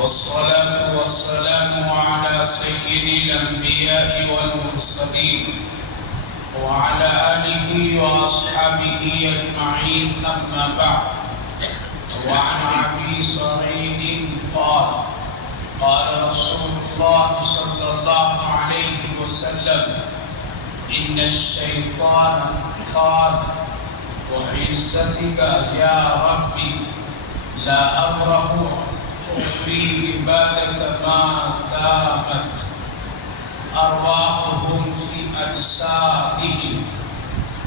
والصلاة والسلام على سيد الأنبياء والمرسلين وعلى آله وأصحابه أجمعين، أما بعد. وعن أبي سعيد قال قال رسول الله صلى الله عليه وسلم: إن الشيطان قال: وعزتك يا ربي لا أبرح في عبادك ما دامت أرواحهم في أجسادهم.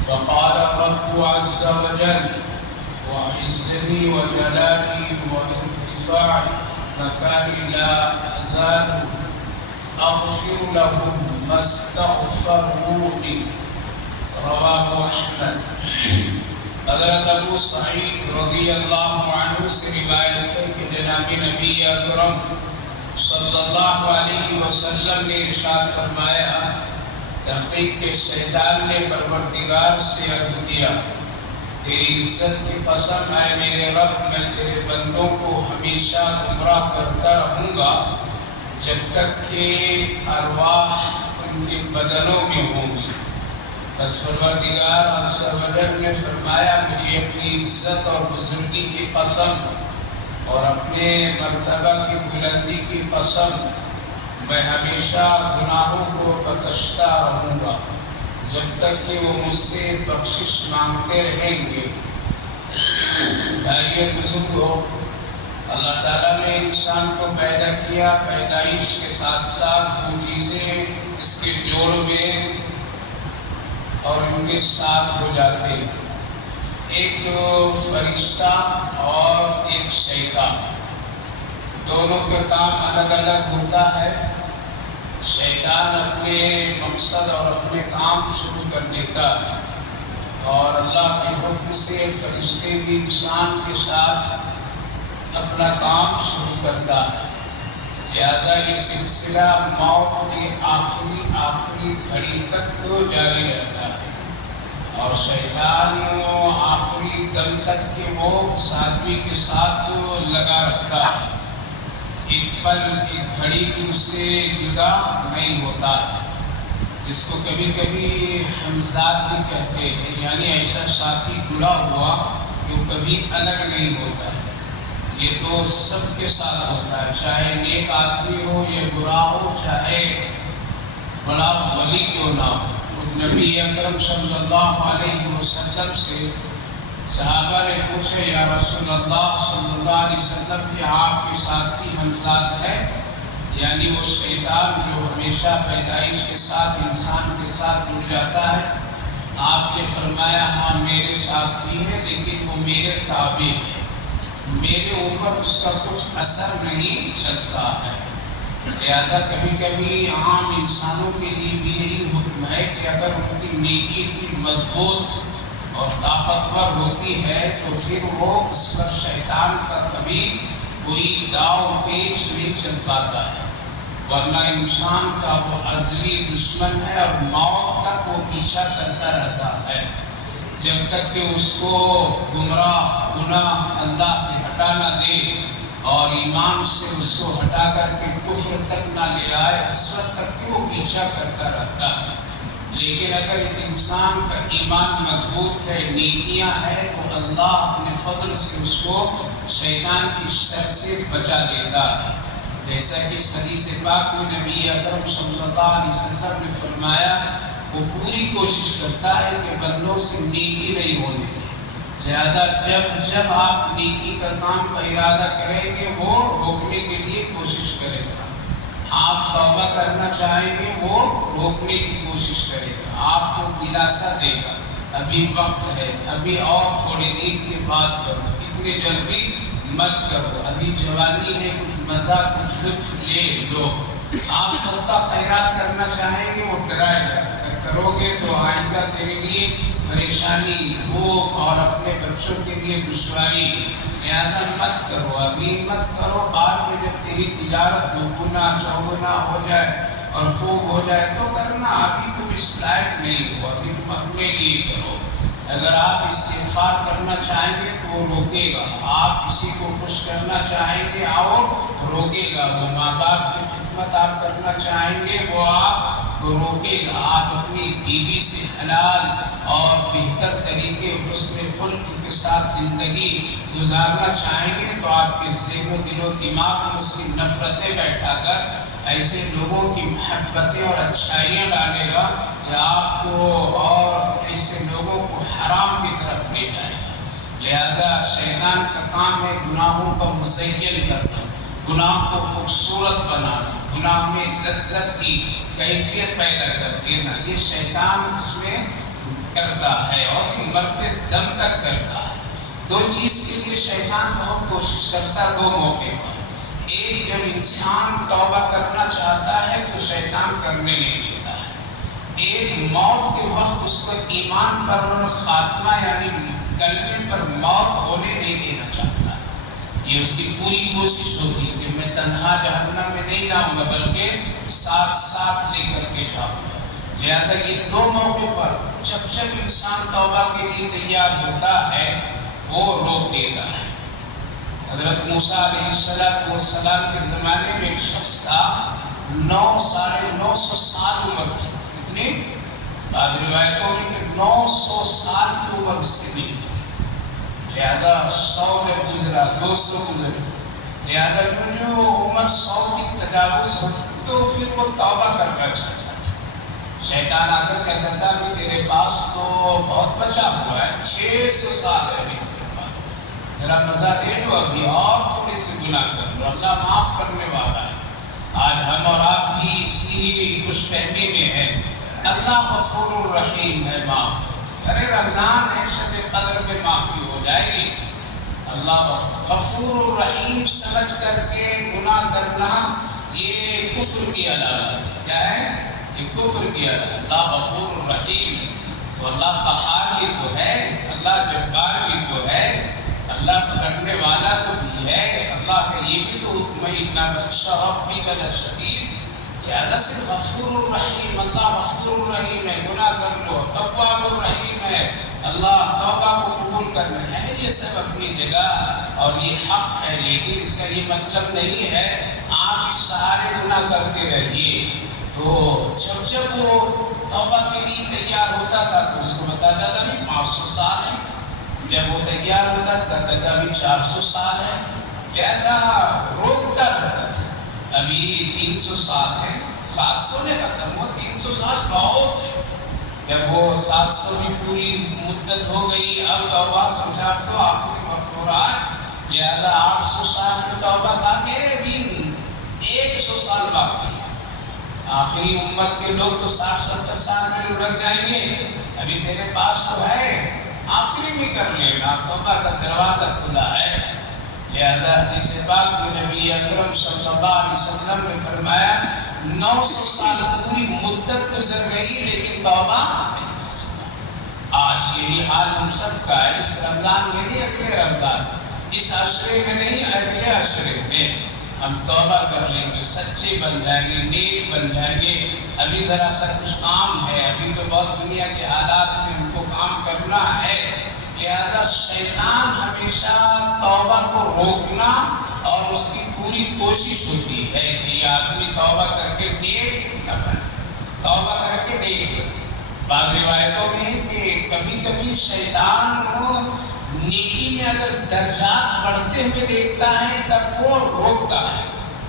فقال الرب عز وجل: وعزتي وجلالي وارتفاع مكاني لا أزال أغفر لهم ما استغفروني. رواه أحمد. حضرت ابو سعید رضی اللہ عنہ سے روایت ہے کہ جناب نبی اکرم صلی اللہ علیہ وسلم نے ارشاد فرمایا: تحقیق کے شیطان نے پروردگار سے عرض کیا: تیری عزت کی قسم ہے میرے رب، میں تیرے بندوں کو ہمیشہ گمراہ کرتا رہوں گا جب تک کہ ارواح ان کے بدنوں میں ہوں گی۔ بس پروردگار عز و جل نے فرمایا: مجھے اپنی عزت اور بزرگی کی قسم اور اپنے مرتبہ کی بلندی کی قسم، میں ہمیشہ گناہوں کو بخشتا رہوں گا جب تک کہ وہ مجھ سے بخشش مانگتے رہیں گے۔ بھائیو بزرگو، اللہ تعالیٰ نے انسان کو پیدا کیا، پیدائش کے ساتھ ساتھ دو چیزیں اس کے جوڑ میں اور ان کے ساتھ ہو جاتے ہیں، ایک فرشتہ اور ایک شیطان۔ دونوں کا کام الگ الگ ہوتا ہے۔ شیطان اپنے مقصد اور اپنے کام شروع کر دیتا ہے، اور اللہ کے حکم سے فرشتے بھی انسان کے ساتھ اپنا کام شروع کرتا ہے۔ لہذا یہ سلسلہ موت کے آخری گھڑی تک جاری رہتا ہے، اور شیطان آخری دم تک کہ وہ اس آدمی کے ساتھ لگا رکھتا ہے، ایک پل ایک گھڑی بھی اس سے جدا نہیں ہوتا ہے، جس کو کبھی کبھی ہمزاد بھی کہتے ہیں، یعنی ایسا ساتھی جڑا ہوا کہ وہ کبھی الگ نہیں ہوتا ہے۔ یہ تو سب کے ساتھ ہوتا ہے، چاہے نیک آدمی ہو یا برا ہو، چاہے بڑا ولی کیوں نہ ہو۔ خود نبی اکرم صلی اللہ علیہ وسلم سے صحابہ نے پوچھے: یا رسول اللہ صلی اللہ علیہ وسلم، کہ آپ کے ساتھ بھی ہمزاد ہے، یعنی وہ شیطان جو ہمیشہ پیدائش کے ساتھ انسان کے ساتھ جڑ جاتا ہے؟ آپ نے فرمایا: ہاں میرے ساتھ بھی ہے، لیکن وہ میرے تابع ہے، میرے اوپر اس کا کچھ اثر نہیں چلتا ہے۔ لہذا کبھی کبھی عام انسانوں کے لیے بھی یہی حکم ہے کہ اگر ان کی نیکی اتنی مضبوط اور طاقتور ہوتی ہے تو پھر وہ اس پر شیطان کا کبھی کوئی داؤ پیش نہیں چل پاتا ہے، ورنہ انسان کا وہ ازلی دشمن ہے اور موت تک وہ پیچھا کرتا رہتا ہے، جب تک کہ اس کو گناہ اللہ سے ہٹا نہ دے اور ایمان سے اس کو ہٹا کر کے کفر تک نہ لے آئے، اس وقت تک کہ وہ پیچھا کرتا رہتا ہے۔ لیکن اگر ایک انسان کا ایمان مضبوط ہے، نیکیاں ہیں، تو اللہ اپنے فضل سے اس کو شیطان کی شر سے بچا دیتا ہے۔ جیسا کہ حدیث پاک میں نبی اکرم صلی اللہ علیہ وسلم نے فرمایا: وہ پوری کوشش کرتا ہے کہ بندوں سے نیکی نہیں ہونے دے، لہذا جب آپ نیکی کا کام کا ارادہ کریں گے وہ روکنے کے لیے کوشش کرے گا، آپ توبہ کرنا چاہیں گے وہ روکنے کی کوشش کرے گا، آپ کو دلاسا دے گا: ابھی وقت ہے، ابھی اور تھوڑے دن کے بعد کرو، اتنے جلدی مت کرو، ابھی جوانی ہے، کچھ مزہ کچھ لطف لے لو۔ آپ صدقہ خیرات کرنا چاہیں گے وہ ڈرائے گا، اگر کرو گے تو آئندہ تیرے لیے پریشانی، بھوک اور اپنے بچوں کے لیے دشواری، لہذا مت کرو، ابھی مت کرو، بعد میں جب تیری تجارت دوگنا چوگنا ہو جائے اور خوب ہو جائے تو کرنا، ابھی تم اس لائق نہیں ہو، ابھی تم اپنے لیے کرو۔ اگر آپ استغفار کرنا چاہیں گے تو وہ روکے گا، آپ کسی کو خوش کرنا چاہیں گے آؤ روکے گا، وہ ماں باپ کی خدمت آپ کرنا چاہیں گے وہ آپ کو روکے گا، آپ اپنی بیوی سے حلال اور بہتر طریقے حسن خلق کے ساتھ زندگی گزارنا چاہیں گے تو آپ کے ذہن و دل و دماغ میں اس کی نفرتیں بیٹھا کر ایسے لوگوں کی محبتیں اور اچھائیاں ڈالے گا کہ آپ کو اور ایسے لوگوں کو حرام کی طرف لے جائے گا۔ لہذا شیطان کا کام ہے گناہوں کا مزین کرنا، گناہ کو خوبصورت بنانا، گناہ میں لذت کی کیفیت پیدا کر دینا، یہ شیطان اس میں کرتا ہے اور یہ مرتے دم تک کرتا ہے۔ دو چیز کے لیے شیطان بہت کوشش کرتا ہے دو موقع پر۔ ایک، جب انسان توبہ کرنا چاہتا ہے تو شیطان کرنے نہیں دیتا ہے۔ ایک، موت کے وقت اس کو ایمان پر خاتمہ یعنی کلمے پر موت ہونے نہیں دینا چاہتا۔ یہ اس کی پوری کوشش ہوتی ہے کہ میں تنہا جہنم میں نہیں جاؤں گا بلکہ ساتھ ساتھ لے کر کے جاؤں گا۔ لہذا یہ دو موقع پر جب جب انسان توبہ کے لیے تیار ہوتا ہے وہ روک دیتا ہے۔ حضرت موسیٰ علیہ السلام کے زمانے میں ایک شخص تھا، 900 سال عمر تھی، کتنی؟ بعض روایتوں میں کہ 900 سال کی عمر اس سے ملی تھی۔ لہذا 100 جب گزرا 200 گزرے، لہذا جو عمر 100 کی تجاوز ہوتی تو پھر وہ توبہ کرنا چاہتا تھا۔ شیطان آ کر کہتا تھا کہ تیرے پاس تو بہت بچا ہوا ہے، 600 سال ہے ابھی تیرے پاس، ذرا مزہ لے لو ابھی اور تھوڑے سے گناہ کر لو، اللہ معاف کرنے والا ہے۔ آج ہم اور آپ بھی اسی خوش فہمی میں ہیں، اللہ غفور الرحیم ہے، معاف کر دے۔ ارے رمضان ہے، شب قدر میں معافی ہو جائے گی۔ اللہ غفور الرحیم سمجھ کر کے گناہ کرنا یہ کفر کی علامت ہے۔ کیا ہے؟ یہ کفر کی علامت۔ اللہ غفور الرحیم ہے تو اللہ قہار بھی تو ہے، اللہ جبار بھی تو ہے، اللہ پکڑنے والا تو بھی ہے۔ اللہ کا یہ بھی تو حکم ہے، اِنَّ بَطْشَ رَبِّكَ لَشَدِيدٌ۔ لہذا سے غفور الرحیم، اللہ غفور الرحیم ہے، گناہ کر لو، تواب الرحیم ہے، اللہ توبہ کو قبول کرنا ہے، یہ سب اپنی جگہ اور یہ حق ہے، لیکن اس کا یہ مطلب نہیں ہے آپ اس سہارے گناہ کرتے رہیے۔ تو جب وہ توبہ کے لیے تیار ہوتا تھا تو اس کو بتاتا تھا ابھی 500 سال ہے، جب وہ تیار ہوتا تھا کہتا تھا ابھی 400 سال ہے، لہذا روکتا رہتا تھا۔ ابھی 300 سال ہے، 700 نے ختم ہو، 300 سال بہت ہے۔ جب وہ 700 کی پوری مدت ہو گئی، اب توبہ سمجھا اب تو آخری وقت ہو رہا ہے، لہذا 800 سال میں توبہ باقی ہے، ابھی 100 سال باقی ہے۔ آخری امت کے لوگ تو 60-70 سال میں لڑک جائیں گے، ابھی تیرے پاس تو ہے، آخری میں کر لینا، توبہ کا دروازہ کھلا ہے۔ لہذا حدیث پاک میں نبی اکرم صلی اللہ علیہ وسلم نے فرمایا 900 سال پوری مدت گزر گئی لیکن توبہ نہیں کر سکا۔ آج یہی حال ہم سب کا ہے، اس رمضان میں نہیں اگلے رمضان، اس عشرے میں نہیں اگلے عشرے میں ہم توبہ کر لیں گے، سچے بن جائیں گے، نیک بن جائیں گے۔ ابھی ذرا سا کچھ کام ہے، ابھی تو بہت دنیا کے حالات میں ہم کو کام کرنا ہے۔ لہذا شیطان ہمیشہ توبہ کو روکنا اور اس کی پوری کوشش ہوتی ہے کہ یہ آدمی توبہ کر کے نیک نہ بنے، توبہ کر کے نیک بنے۔ بعض روایتوں میں ہے کہ کبھی کبھی شیطان نیکی میں اگر درجات بڑھتے ہوئے دیکھتا ہے تب وہ روکتا ہے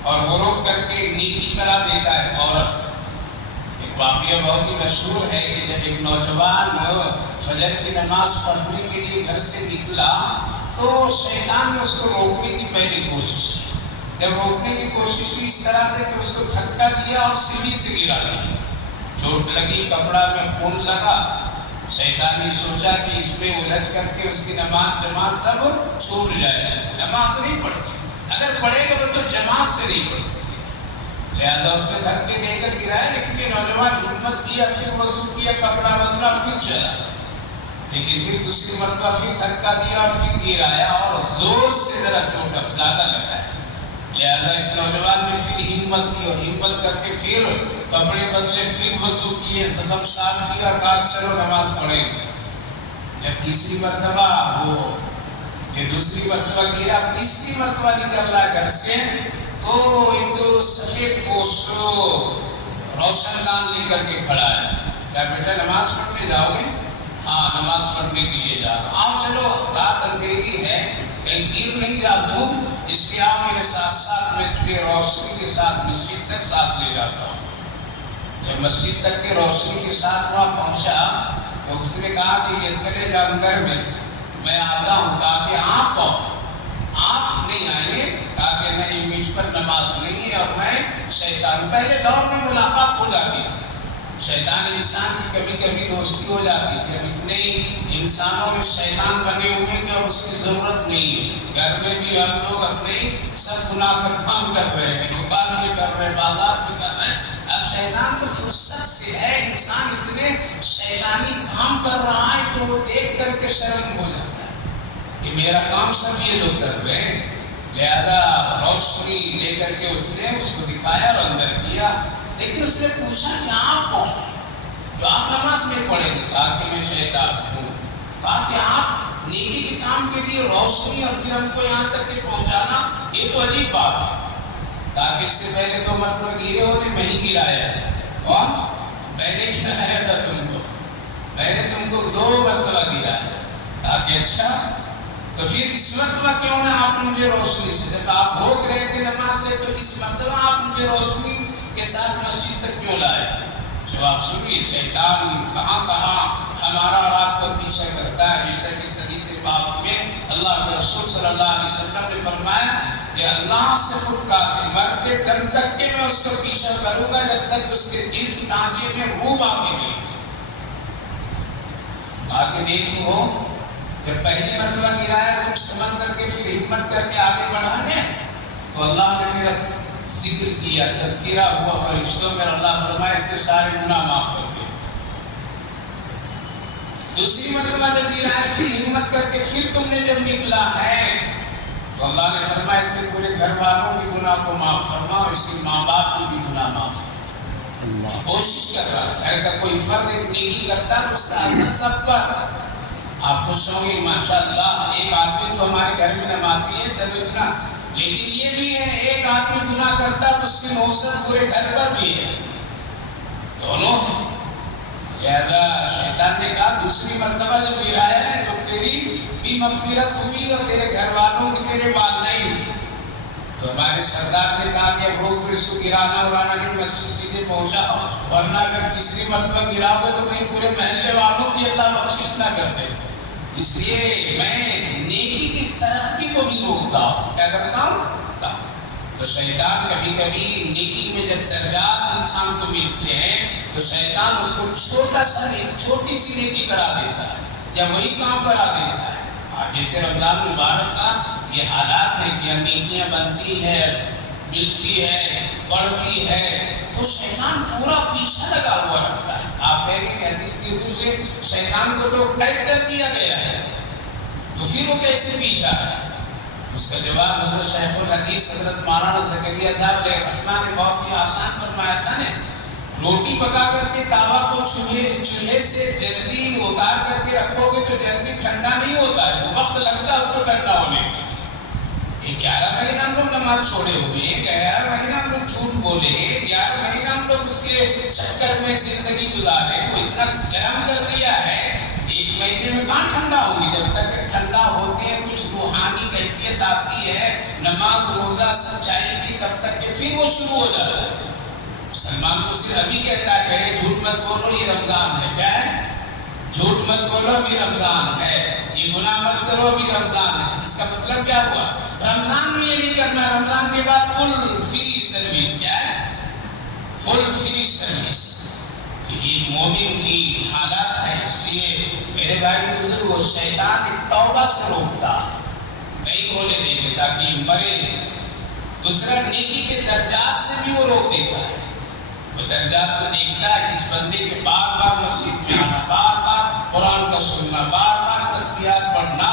اور وہ روک کر کے نیکی کرا دیتا ہے فوراً۔ ایک واقعہ بہت ہی مشہور ہے کہ جب ایک نوجوان فجر کی نماز پڑھنے کے لیے گھر سے نکلا تو شیطان نے اس کو روکنے کی پہلی کوشش کی۔ جب روکنے کی کوشش کی اس طرح سے کہ اس کو دھکا دیا اور سیڑھی سے گرا دیا، چوٹ لگی، کپڑا میں خون لگا۔ شیطان نے سوچا کہ اس میں الجھ کر کے اس کی نماز جماعت سب چھوٹ جائے گا، نماز نہیں پڑھ سکتی، اگر پڑھے گا تو جماعت سے نہیں پڑھ سکتی، لہذا اس نے دھکے دے کر گرایا۔ لیکن یہ نوجوان ہمت کیا، پھر وضو کیا، کپڑا بدلا، پھر چلا، لیکن پھر دوسری مرتبہ پھر دھکا دیا اور پھر گرایا اور زور سے ذرا چوٹ اب زیادہ لگا ہے۔ لہذا اس نوجوان نے پھر ہمت کی اور ہمت کر کے پھر کپڑے بدلے، پھر وضو کیے، زخم صاف کیا اور کہا چلو نماز پڑھیں گے۔ جب تیسری مرتبہ یہ دوسری مرتبہ گرا، تیسری مرتبہ نکل رہا گھر سے تو ایک سفید پوش روشن دان لے کر کے کھڑا ہے. کیا بیٹا نماز پڑھنے جاؤ گے؟ ہاں نماز پڑھنے کے لیے جا رہا ہوں. آؤ چلو رات اندھیری ہے کہیں گر نہیں جا دھوپ، اس لیے آؤ میرے ساتھ ساتھ میں تجھے روشنی کے ساتھ مسجد تک ساتھ لے جاتا ہوں. جب مسجد تک کے روشنی کے ساتھ وہاں پہنچا تو اس نے کہا کہ یہ چلے جا اندر میں آتا ہوں. کہا کہ آپ کون؟ آپ نہیں آئیں گے؟ کہا کہ نہیں مجھ پر نماز نہیں ہے اور میں شیطان. پہلے دور میں ملاقات ہو جاتی تھی، شیطان انسان کی کبھی کبھی دوستی ہو جاتی تھی. اب اتنے انسانوں میں شیطان بنے ہوئے کہ اب اس کی ضرورت نہیں ہے. گھر میں بھی ہم لوگ اپنے سب گناہ کا کام کر رہے ہیں، دکان میں کر رہے ہیں، بازار میں کر رہے ہیں. اب شیطان تو فرصت سے ہے، انسان اتنے شیطانی کام کر رہا ہے تو وہ دیکھ کر کے شرم ہو جاتا ہے کہ میرا کام سب یہ لوگ کر رہے ہیں. لہذا روشنی لے کر کے اس نے اس کو دکھایا اور اندر کیا. لیکن اس نے پوچھا کہ آپ کون ہیں جو آپ نماز نہیں پڑھیں گے؟ کہا کہ میں شیطان ہوں. کہا کہ آپ نیکی کے کام کے لیے روشنی اور پھر ہم کو یہاں تک کہ پہنچانا، یہ تو عجیب بات ہے. کہا کہ اس سے پہلے 2 مرتبہ گرے ہوتے میں ہی گرایا تھا. اور میں نے گرایا تھا تم کو، میں نے تم کو 2 مرتبہ گرایا. کہا کہ اچھا تو پھر اس مرتبہ کیوں نہ آپ مجھے روشنی سے، جب آپ بھوگ رہے تھے نماز سے تو اس مرتبہ آپ مجھے روشنی کے ساتھ مسجد تک کیوں لائے؟ جواب سنیے. شیطان کہاں ہمارا اور آپ کو پیچھا کرتا ہے. جیسا کہ حدیث پاک میں اللہ کے رسول صلی اللہ علیہ وسلم نے فرمایا کہ اللہ سے خود کہا کہ مرتے دم تک کے میں اس کا پیچھا کروں گا جب تک اس کے جسم ڈھانچے میں روح باقی نہیں. آگے دیکھو جب پہلی مرتبہ گرایا تم سمجھ کر کے پھر ہمت کر کے آگے بڑھانے تو اللہ نے میرا ذکر کیا، تذکرہ ہوا فرشتوں میں. اللہ فرمایا اس کے سارے گناہ معاف کر دے. دوسری مرتبہ جب گرایا پھر ہمت کر کے پھر تم نے جب نکلا ہے تو اللہ نے فرمایا اس کے پورے گھر والوں کے گناہ کو معاف فرما اور اس کے ماں باپ کو بھی گناہ معاف فرما. کوشش کر رہا ہے. گھر کا کوئی فرد ایک نیکی کرتا تو اس کا اثر سب پر. آپ خوش ہوں گے ماشاءاللہ ایک آدمی تو ہمارے گھر میں نمازی ہے چلو اتنا، لیکن یہ بھی ہے ایک آدمی گناہ کرتا تو اس کی نوسط پورے گھر پر بھی ہے، دونوں ہیں. لہذا شیطان نے کہا دوسری مرتبہ جب گرایا ہے تو تیری بھی مغفرت ہوئی اور تیرے گھر والوں کی تیرے والدین ہوئی. تو ہمارے سردار نے کہا کہ اب روک اس کو گرانا اڑانا نہیں، مسجد سیدھے پہنچاؤ، ورنہ اگر تیسری مرتبہ گراؤ گے تو کہیں پورے محلے والوں کی اللہ بخشش نہ کر دے. اس لیے میں نیکی کی ترقی کو بھی روکتا ہوں. کیا کرتا ہوں؟ روکتا ہوں. تو شیطان کبھی کبھی نیکی میں جب درجات انسان کو ملتے ہیں تو شیطان اس کو چھوٹی سی نیکی کرا دیتا ہے یا وہی کام کرا دیتا ہے. جیسے رمضان مبارک کا یہ حالات ہیں کہ نیکیاں بنتی ہے، ملتی ہے، بڑھتی ہے تو شیطان پورا پیچھا لگا ہوا رہتا ہے. آپ کہیں گے کہ حدیث کی روح سے شیطان کو تو قید کر دیا گیا ہے تو پھر وہ کیسے پیچھا ہے؟ اس کا جواب حضرت شیخ الحدیث حضرت مولانا زکریا صاحب علیہ الرحمہ نے بہت ہی آسان فرمایا تھا نا. روٹی پکا کر کے توا کو چولہے سے جلدی اتار کر کے رکھو گے تو جلدی ٹھنڈا نہیں ہوتا ہے، وقت لگتا ہے اس کو ٹھنڈا ہونے کے لیے. 11 مہینہ ہم لوگ نماز چھوڑے ہوئے ہیں، 11 مہینہ ہم لوگ جھوٹ بولے ہیں، 11 مہینہ ہم لوگ اس کے چکر میں زندگی گزارے، وہ اتنا گرم کر دیا ہے 1 مہینے میں کہاں ٹھنڈا ہوگی. جب تک ٹھنڈا ہوتے ہیں کچھ روحانی کیفیت آتی ہے نماز روزہ سچائی کی تب تک کہ پھر وہ شروع ہو جاتا ہے. مسلمان تو صرف ابھی کہتا ہے کہ جھوٹ مت بولو یہ رمضان ہے. کیا ہے؟ جھوٹ مت بولو بھی رمضان ہے، یہ گناہ مت کرو بھی رمضان ہے. اس کا مطلب کیا ہوا؟ رمضان میں یہ نہیں کرنا، رمضان کے بعد فل فری سروس. کیا ہے؟ فل فری سروس. تو یہ مومن کی حالات ہے. اس لیے میرے بھائی بزرگوں شیطان ایک توبہ سے روکتا ہے، نہیں ہونے دیں گے تاکہ مرے. دوسرا نیکی کے درجات سے بھی وہ روک دیتا ہے. وہ درجات کو دیکھتا ہے کہ اس بندے کے بار بار مسجد میں آنا، بار بار قرآن کا سننا، بار بار تسبیحات پڑھنا،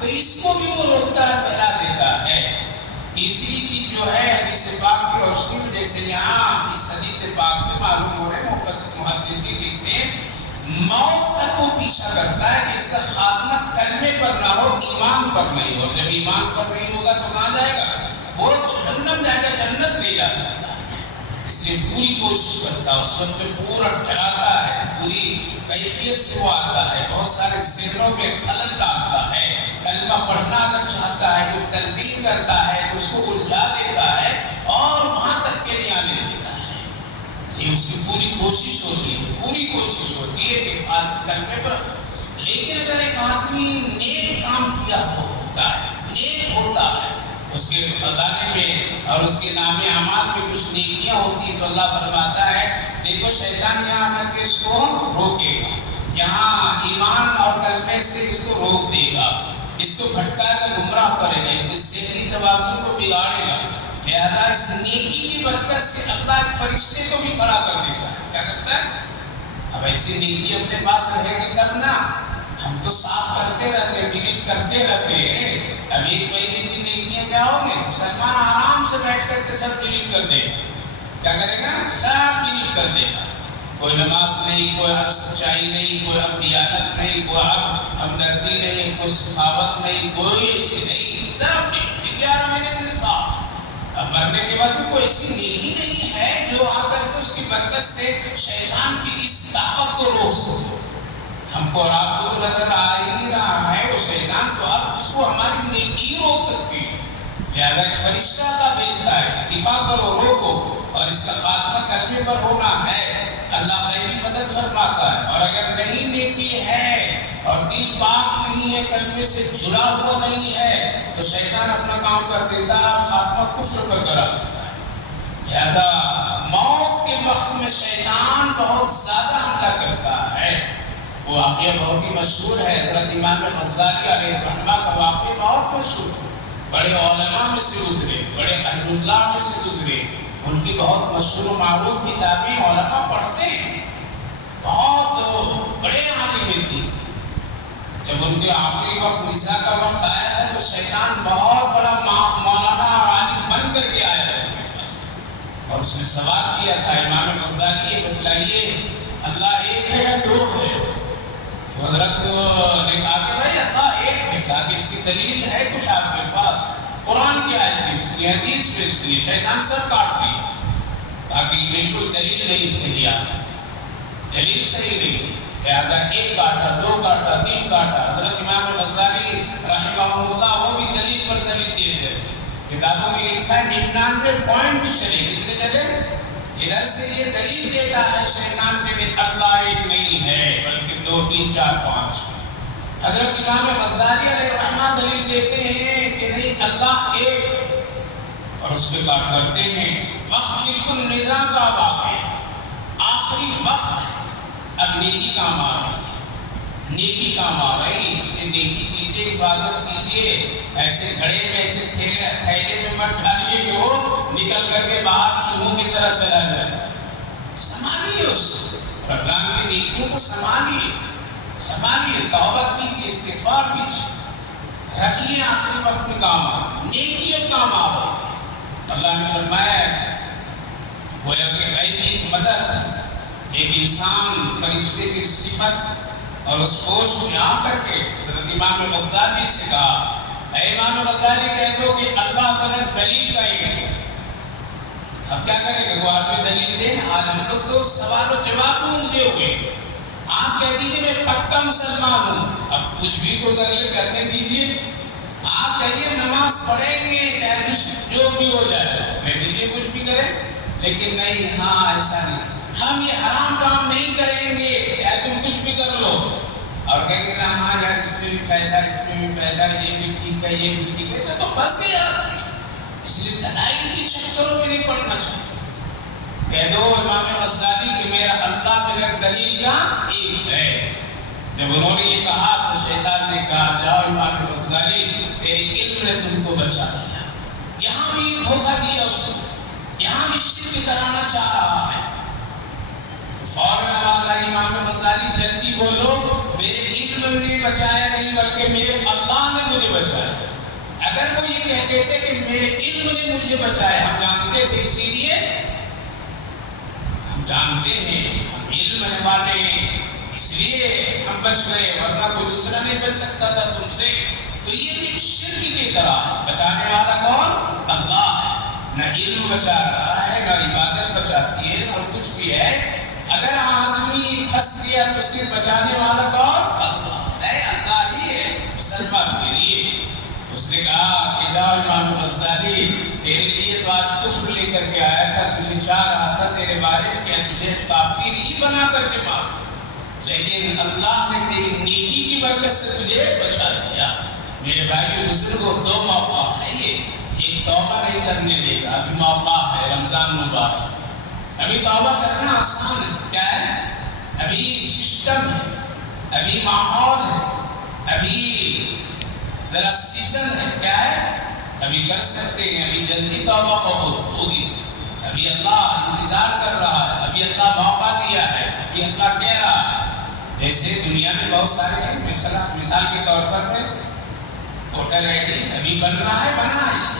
تو اس کو بھی وہ روکتا ہے، پہلا دیتا ہے. تیسری چیز جو ہے حدیث پاک کی روشنی میں، جیسے یہاں اس حدیث پاک سے معلوم ہو رہے ہیں محدثین لکھتے ہیں موت تک وہ پیچھا کرتا ہے کہ اس کا خاتمہ کلمے پر نہ ہو، ایمان پر نہیں. اور جب ایمان پر نہیں ہوگا تو کہاں جائے گا؟ وہ جہنم جائے گا. نہیں جا سکتا، اس لیے پوری کوشش کرتا ہے، اس وقت میں پورا ڈراتا ہے، پوری کیفیت سے وہ آتا ہے، بہت سارے ذہنوں میں خلل ڈالتا ہے، کلمہ پڑھنا اگر چاہتا ہے، کوئی تلقین کرتا ہے تو اس کو الجھا دیتا ہے اور وہاں تک کے نہیں آنے دیتا ہے۔ یہ اس کی پوری کوشش ہوتی ہے، پوری کوشش ہوتی ہے کہ کلمے پر۔ لیکن اگر ایک آدمی نیک کام کیا وہ ہوتا ہے، نیک ہوتا ہے، اس کے خزانے میں اور اس کے نام اعمال میں کچھ نیکیاں ہوتی ہیں تو اللہ فرماتا ہے دیکھو شیطان یہاں آ کر کے اس کو روکے گا، یہاں ایمان اور کلمے سے اس کو روک دے گا، اس کو بھٹکا کے گمراہ کرے گا، اس کے ذہنی توازن کو بگاڑے گا۔ لہذا اس نیکی کی برکت سے اللہ ایک فرشتے کو بھی کھڑا کر دیتا ہے۔ کیا کرتا ہے؟ اب ایسی نیکی اپنے پاس رہے گی تب نا، ہم تو صاف کرتے رہتے، ڈیلیٹ کرتے رہتے ہیں۔ اب ایک مہینے کی نیکیاں کیا ہوگی؟ مسلمان آرام سے بیٹھ کر کے سب ڈیلیٹ کر دے گا۔ کیا کرے گا؟ سب ڈیلیٹ کر دے گا۔ کوئی نماز نہیں، کوئی اب سچائی نہیں، کوئی اب دیانت نہیں، کوئی اب ہمدردی نہیں، کوئی سخاوت نہیں، کوئی ایسی نہیں، سب ڈیلیٹ۔ 11 مہینے میں صاف۔ اب مرنے کے بعد کوئی ایسی نیکی نہیں ہے جو آ کر کے اس کی برکت سے شیطان کی اس طاقت کو روک سکے۔ ہم کو اور آپ کو تو نظر آ ہی نہیں رہا ہے وہ شیطان، تو اب اس کو ہماری نیکی روک سکتی ہے۔ لہٰذا ایک فرشتہ اللہ بھیجتا ہے، دفاع کرو، روکو، اور اس کا خاتمہ کلمے پر ہونا ہے۔ اللہ غیبی مدد فرماتا ہے، اور اگر نہیں نیکی ہے اور دل پاک نہیں ہے، کلمے سے جڑا ہوا نہیں ہے، تو شیطان اپنا کام کر دیتا ہے اور خاتمہ کفر پر کرا دیتا ہے۔ لہذا موت کے وقت میں شیطان بہت زیادہ حملہ کرتا ہے۔ وہ واقعہ بہت ہی مشہور ہے، حضرت امام غزالی علیہ الرحمہ کا واقعہ بہت مشہور ہے، بڑے علماء میں سے گزرے، بڑے اہل اللہ میں سے گزرے، ان کی بہت مشہور و معروف کتابیں علماء پڑھتے ہیں، بہت بڑے عالم تھے۔ جب ان کے آخری وقت نساء کا وقت آیا تھا تو شیطان بہت بڑا مولانا اور عالم بن کر کے آیا تھا ان کے پاس، اور اس نے سوال کیا تھا امام غزالی یہ بتلائیے اللہ ایک ہے یا دو ہے؟ حضرت نے کہا کہ بھائی اللہ ایک ہے۔ کہا کہ اس کی دلیل ہے کچھ آپ کے پاس؟ قرآن کی آیت پیش کی، حدیث پیش کی، شیطان سب کاٹ دی۔ کہا کہ بالکل دلیل نہیں صحیح آتی، دلیل صحیح نہیں ہے، لہٰذا ایک کاٹا، دو کاٹا، تین کاٹا۔ حضرت امام غزالی رحمہ اللہ وہ بھی دلیل پر دلیل دیتے رہے، کتابوں میں لکھا ہے 99 پوائنٹ چلے، کتنے چلے؟ ادھر سے یہ دلیل دیتا ہے شیطان کے لیے اللہ ایک نہیں ہے بلکہ 2 3 4 5۔ حضرت امام غزالی علیہ الرحمہ دلیل دیتے ہیں کہ نہیں اللہ ایک ہے، اور اس پہ بات کرتے ہیں وقت بالکل نظام کا واقع ہے، آخری وقت ہے، اب نیکی کام آ رہی ہے، نیکی کام آ رہی ہے، اس لیے نیکی کیجیے، حفاظت کیجیے، ایسے گھڑے میں ایسے تھیلے میں مت ڈالیے کہ وہ نکل کر کے باہر چوہوں کی طرح چلا جائے۔ سنبھالیے اس کو، رمضان کی نیکیوں کو سنبھالیے، توبہ کیجیے، استغفار کیجیے، رکھیے، آخری وقت میں کام آ رہی، نیکیوں کام آ رہی ہے۔ اللہ نے فرمایا گویا کہ غیبی مدد، ایک انسان فرشتے کی صفت اور اس پوسٹ میں آ کر کے حضرت امام غزالی سے کہا اے امام غزالی کہہ دو کہ اللہ تعالیٰ دلیل کا ایک ہے۔ اب کیا کریں گے؟ وہ آدمی دلیل دے، آج ہم لوگ تو سوال و جواب میں الجھے ہوئے، آپ کہہ دیجئے میں پکا مسلمان ہوں، اب کچھ بھی کو کرنے دیجئے، آپ کہیے نماز پڑھیں گے چاہے جو بھی ہو جائے، کہہ دیجئے کچھ بھی کریں، لیکن نہیں، ہاں ایسا نہیں، ہم یہ حرام کام نہیں کریں گے چاہے تم کچھ بھی کر لو، اور کہیں گے نا ہاں یار اس میں بھی فائدہ، اس میں بھی فائدہ، یہ بھی ٹھیک ہے، یہ بھی ٹھیک ہے، تو پھنس گئے آدمی۔ اس لیے دلائل کے چکروں میں نہیں پڑنا چاہیے۔ کہہ دو امام غزالی کہ میرا اللہ بغیر دلیل کا ایک ہے۔ جب انہوں نے یہ کہا تو شیطان نے کہا جاؤ امام غزالی تیرے علم نے تم کو بچا لیا، یہاں بھی دھوکہ دیا اس نے، یہاں بھی شرک کرانا چاہ رہا ہے۔ فوراً آواز آئی امام غزالی جلدی بولو میرے علم نے بچایا نہیں بلکہ میرے اللہ نے مجھے بچایا۔ اگر وہ یہ کہہ دیتے کہ میرے علم نے مجھے بچایا، ہم جانتے تھے، اسی لیے ہم جانتے ہیں، ہم علم والے ہیں، اس لیے ہم بچ گئے، ورنہ کوئی دوسرا نہیں بچ سکتا تھا تم سے۔ تو یہ بھی ایک شرک کی طرح ہے، بچانے والا کون؟ اللہ ہے، نہ علم بچا رہا ہے، نہ عبادت بچاتی ہے، اور کچھ بھی ہے۔ اگر آدمی پھنس گیا تو صرف بچانے والا کون؟ اللہ ہے، اللہ ہی ہے مسلمان کے لیے۔ اس نے کہا کہ جاؤ امام غزالی، تیرے لیے تو آج کفر لے کر کے آیا تھا، تجھے چاہ رہا تھا تیرے بارے میں کہ تجھے کافر ہی بنا کر کے مار، لیکن اللہ نے تیری نیکی کی برکت سے تجھے بچا دیا۔ میرے بھائیو بزرگوں، دو موقع ہے یہ، ایک توبہ نہیں کرنے دے گا، ابھی موقع ہے رمضان مبارک، ابھی توبہ کرنا آسان ہے، کیا ہے؟ ابھی سسٹم ہے، ابھی ماحول ہے، ابھی ذرا سیزن ہے، کیا ہے؟ ابھی کر سکتے ہیں، ابھی جلدی توبہ قبول ہوگی، ابھی اللہ انتظار کر رہا ہے، ابھی اللہ موقع دیا ہے، ابھی اللہ کہہ رہا ہے۔ جیسے دنیا میں بہت سارے ہیں، مثال کے طور پر میں ووٹر آئی ڈی ابھی بن رہا ہے، بنا ہے،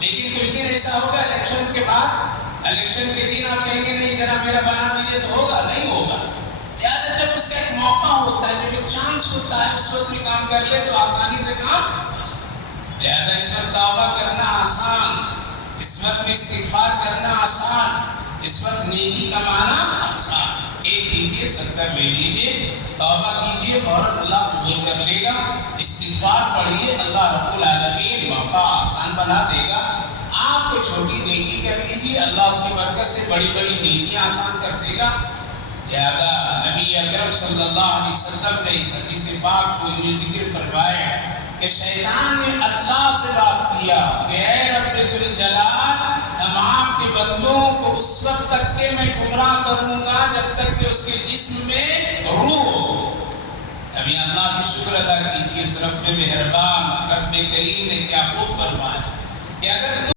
لیکن کچھ دن ایسا ہوگا الیکشن کے بعد، الیکشن کے دن آپ کہیں گے نہیں ذرا میرا بنا دیجیے، تو ہوگا نہیں ہوگا۔ لہٰذا جب اس کا ایک موقع ہوتا ہے، جب ایک چانس ہوتا ہے، اس وقت میں کام کر لے تو آسانی سے کام ہو جائے۔ لہٰذا اس وقت توبہ کرنا آسان، اس وقت میں استغفار کرنا آسان، اس وقت نیکی کمانا آسان۔ ایک دیجیے 70 لے لیجیے، توبہ کیجیے، فوراً اللہ قبول کر لے گا۔ استغفار پڑھیے، اللہ رب العالمین موقع آسان بنا دے گا۔ آپ کو چھوٹی نیکی کر لیجیے، اللہ اس کی برکت سے بڑی بڑی نیکیاں آسان کر دے گا۔ لہذا نبی اکرم صلی اللہ علیہ وسلم نے اس حدیث پاک کو یہ ذکر فرمایا کہ شیطان نے اللہ سے بات کیا کہ اے رب ذوالجلال، ہم آپ کے بندوں کو اس وقت تک کہ میں گمراہ کروں گا جب تک کہ اس کے جسم میں روح ہو۔ ابھی اللہ کی شکر ادا کیجیے، اس رب مہربان رب کریم نے کیا خوب فرمایا کہ اگر